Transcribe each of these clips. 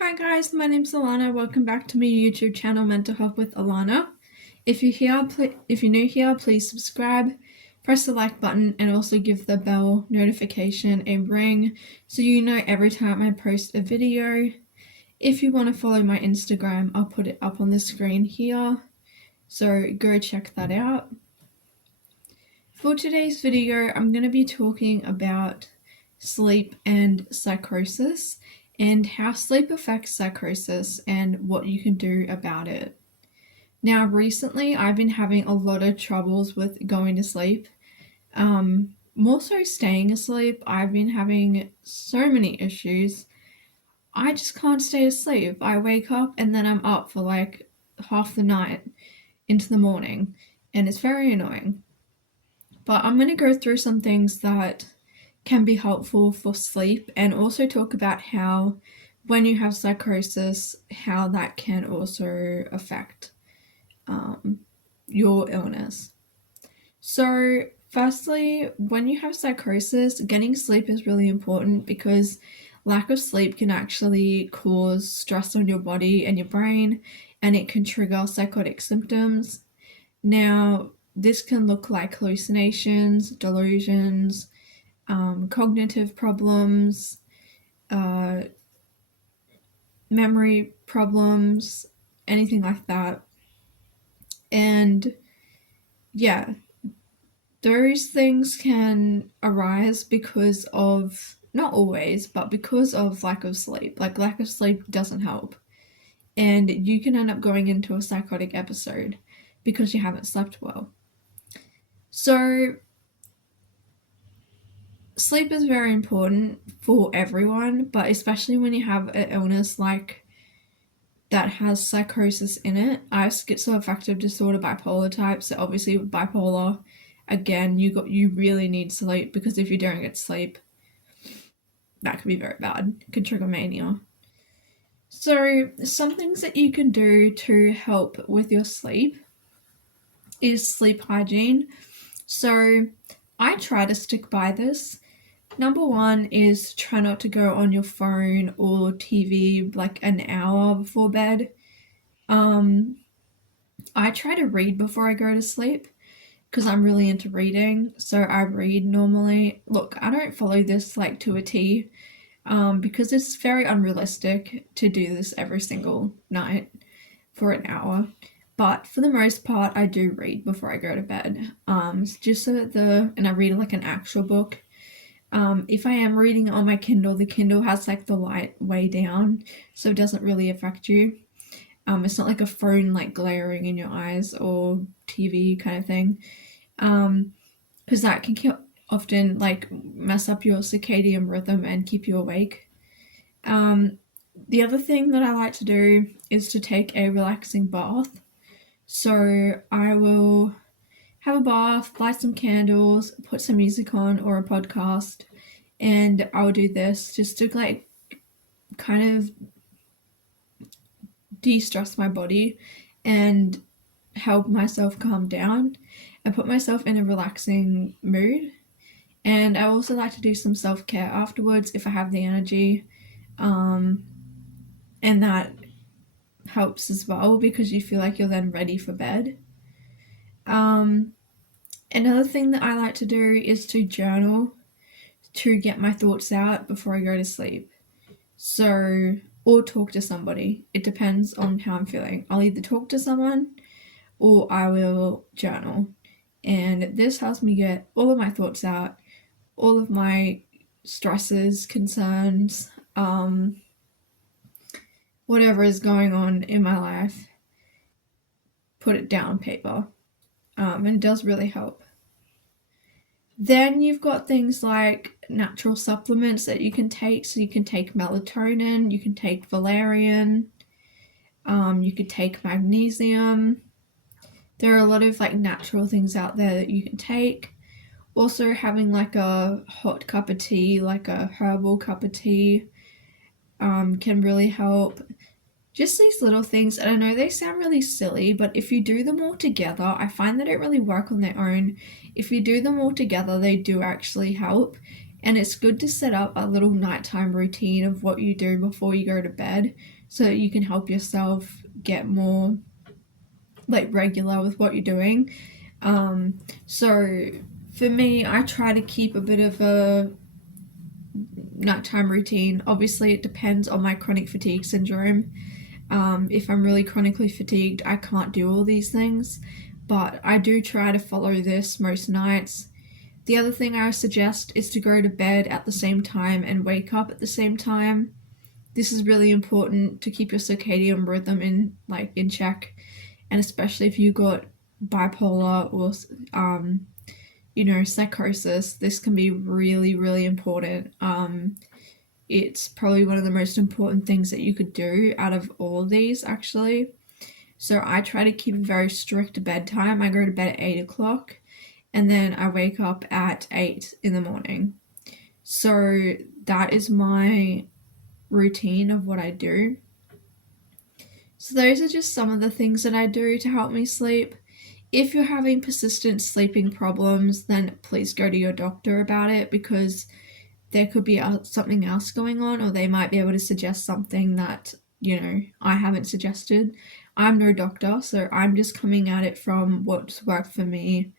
Hi guys, my name's Alana. Welcome back to my YouTube channel, Mental Health with Alana. If you're new here, please subscribe, press the like button, and also give the bell notification a ring so you know every time I post a video. If you want to follow my Instagram, I'll put it up on the screen here, so go check that out. For today's video, I'm going to be talking about sleep and psychosis, and how sleep affects psychosis and what you can do about it. Now, recently I've been having a lot of troubles with going to sleep, more so staying asleep. I've been having so many issues. I just can't stay asleep. I wake up and then I'm up for like half the night into the morning, and it's very annoying. But I'm going to go through some things that can be helpful for sleep, and also talk about how when you have psychosis, how that can also affect your illness. So firstly, when you have psychosis, getting sleep is really important because lack of sleep can actually cause stress on your body and your brain, and it can trigger psychotic symptoms. Now, this can look like hallucinations, delusions, cognitive problems, memory problems, anything like that. And yeah, those things can arise because of, not always, but because of lack of sleep. Like, lack of sleep doesn't help. And you can end up going into a psychotic episode because you haven't slept well. So sleep is very important for everyone, but especially when you have an illness like that has psychosis in it. I have schizoaffective disorder, bipolar type, so obviously bipolar, again, you really need sleep, because if you don't get sleep, that could be very bad. It could trigger mania. So some things that you can do to help with your sleep is sleep hygiene. So I try to stick by this. Number one is try not to go on your phone or TV like an hour before bed. I try to read before I go to sleep because I'm really into reading. So I read normally. Look, I don't follow this like to a T, because it's very unrealistic to do this every single night for an hour. But for the most part, I do read before I go to bed. Just so that and I read like an actual book. If I am reading on my Kindle, the Kindle has like the light way down, so it doesn't really affect you. It's not like a phone like glaring in your eyes or TV kind of thing, because that can often like mess up your circadian rhythm and keep you awake. The other thing that I like to do is to take a relaxing bath. So I will have a bath, light some candles, put some music on or a podcast, and I'll do this just to like kind of de-stress my body and help myself calm down and put myself in a relaxing mood. And I also like to do some self-care afterwards if I have the energy, and that helps as well because you feel like you're then ready for bed. Another thing that I like to do is to journal to get my thoughts out before I go to sleep. So, or talk to somebody. It depends on how I'm feeling. I'll either talk to someone or I will journal. And this helps me get all of my thoughts out, all of my stresses, concerns, whatever is going on in my life, put it down on paper. And it does really help. Then you've got things like natural supplements that you can take. So you can take melatonin, you can take valerian, you could take magnesium. There are a lot of like natural things out there that you can take. Also, having like a hot cup of tea, like a herbal cup of tea, can really help. Just these little things, and I know they sound really silly, but if you do them all together, I find they don't really work on their own. If you do them all together, they do actually help. And it's good to set up a little nighttime routine of what you do before you go to bed so that you can help yourself get more like regular with what you're doing. So for me, I try to keep a bit of a nighttime routine. Obviously, it depends on my chronic fatigue syndrome. If I'm really chronically fatigued, I can't do all these things, but I do try to follow this most nights. The other thing I suggest is to go to bed at the same time and wake up at the same time. This is really important to keep your circadian rhythm in check, and especially if you got bipolar or psychosis, this can be really, really important. It's probably one of the most important things that you could do out of all of these, actually. So I try to keep a very strict bedtime. I go to bed at 8 o'clock and then I wake up at 8 in the morning. So that is my routine of what I do. So those are just some of the things that I do to help me sleep. If you're having persistent sleeping problems, then please go to your doctor about it, because there could be something else going on, or they might be able to suggest something that, I haven't suggested. I'm no doctor, so I'm just coming at it from what's worked for me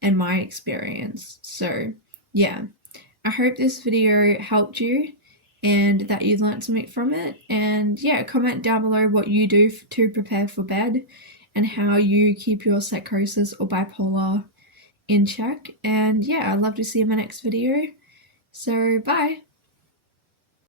and my experience. So yeah, I hope this video helped you and that you learned something from it. And yeah, comment down below what you do to prepare for bed and how you keep your psychosis or bipolar in check. And yeah, I'd love to see you in my next video. So bye.